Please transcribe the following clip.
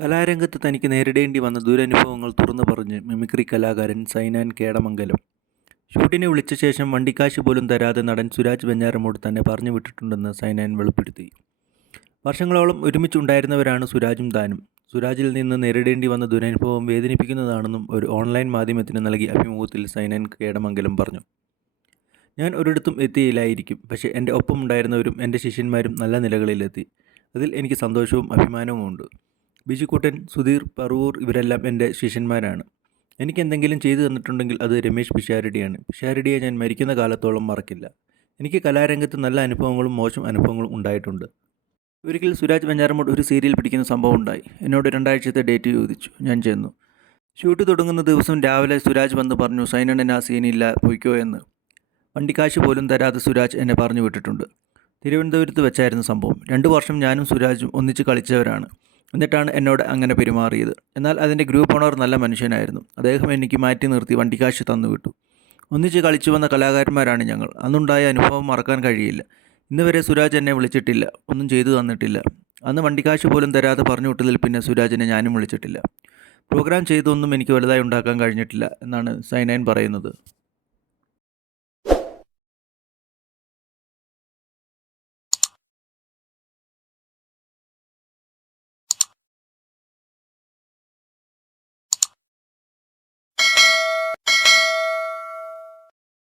കലാരംഗത്ത് തനിക്ക് നേരിടേണ്ടി വന്ന ദുരനുഭവങ്ങൾ തുറന്നു പറഞ്ഞ് മിമിക്രി കലാകാരൻ സൈനാൻ കേടമംഗലം. ഷൂട്ടിനെ വിളിച്ച ശേഷം വണ്ടിക്കാശ് പോലും തരാതെ നടൻ സുരാജ് വെഞ്ഞാറമൂട് തന്നെ പറഞ്ഞു വിട്ടിട്ടുണ്ടെന്ന് സൈനാൻ വെളിപ്പെടുത്തി. വർഷങ്ങളോളം ഒരുമിച്ചുണ്ടായിരുന്നവരാണ് സുരാജും താനും. സുരാജിൽ നിന്ന് നേരിടേണ്ടി വന്ന ദുരനുഭവം വേദനിപ്പിക്കുന്നതാണെന്നും ഒരു ഓൺലൈൻ മാധ്യമത്തിന് നൽകിയ അഭിമുഖത്തിൽ സൈനാൻ കേടമംഗലം പറഞ്ഞു. ഞാൻ ഒരിടത്തും എത്തിയില്ലായിരിക്കും. പക്ഷേ എന്റെ ഒപ്പമുണ്ടായിരുന്നവരും എന്റെ ശിഷ്യന്മാരും നല്ല നിലകളിലെത്തി. അതിൽ എനിക്ക് സന്തോഷവും അഭിമാനവുമുണ്ട്. ബിജുക്കുട്ടൻ സുധീർ പറവൂർ ഇവരെല്ലാം എന്റെ ശിഷ്യന്മാരാണ്. എനിക്ക് എന്തെങ്കിലും ചെയ്തു തന്നിട്ടുണ്ടെങ്കിൽ അത് രമേശ് പിഷാരടിയാണ്. പിഷാരടിയെ ഞാൻ മരിക്കുന്ന കാലത്തോളം മറക്കില്ല. എനിക്ക് കലാരംഗത്ത് നല്ല അനുഭവങ്ങളും മോശം അനുഭവങ്ങളും ഉണ്ടായിട്ടുണ്ട്. ഒരിക്കൽ സുരാജ് വെഞ്ഞാറമൂട് ഒരു സീരിയൽ പിടിക്കുന്ന സംഭവം ഉണ്ടായി. എന്നോട് രണ്ടാഴ്ചത്തെ ഡേറ്റ് ചോദിച്ചു. ഞാൻ ചെന്നു. ഷൂട്ട് തുടങ്ങുന്ന ദിവസം രാവിലെ സുരാജ് വന്ന് പറഞ്ഞു സൈനണ്ണൻ ആ സീനില്ല പോയിക്കോ എന്ന്. വണ്ടിക്കാശ് പോലും തരാതെ സുരാജ് എന്നെ പറഞ്ഞു വിട്ടിട്ടുണ്ട്. തിരുവനന്തപുരത്ത് വെച്ചായിരുന്നു സംഭവം. രണ്ട് വർഷം ഞാനും സുരാജും ഒന്നിച്ച് കളിച്ചവരാണ്. എന്നിട്ടാണ് എന്നോട് അങ്ങനെ പെരുമാറിയത്. എന്നാൽ അതിന്റെ ഗ്രൂപ്പ് ഓണർ നല്ല മനുഷ്യനായിരുന്നു. അദ്ദേഹം എനിക്ക് മാറ്റി നിർത്തി വണ്ടിക്കാശ് തന്നു വിട്ടു ഒന്നിച്ച് കളിച്ചു വന്ന കലാകാരന്മാരാണ് ഞങ്ങൾ. അന്നുണ്ടായ അനുഭവം മറക്കാൻ കഴിയില്ല. ഇന്ന് വരെ സുരാജ് എന്നെ വിളിച്ചിട്ടില്ല. ഒന്നും ചെയ്തു തന്നിട്ടില്ല. അന്ന് വണ്ടിക്കാശ് പോലും തരാതെ പറഞ്ഞു വിട്ടതിൽ പിന്നെ സുരാജിനെ ഞാനും വിളിച്ചിട്ടില്ല. പ്രോഗ്രാം ചെയ്തൊന്നും എനിക്ക് വലുതായി ഉണ്ടാക്കാൻ കഴിഞ്ഞിട്ടില്ല എന്നാണ് സൈനൈൻ പറയുന്നത്.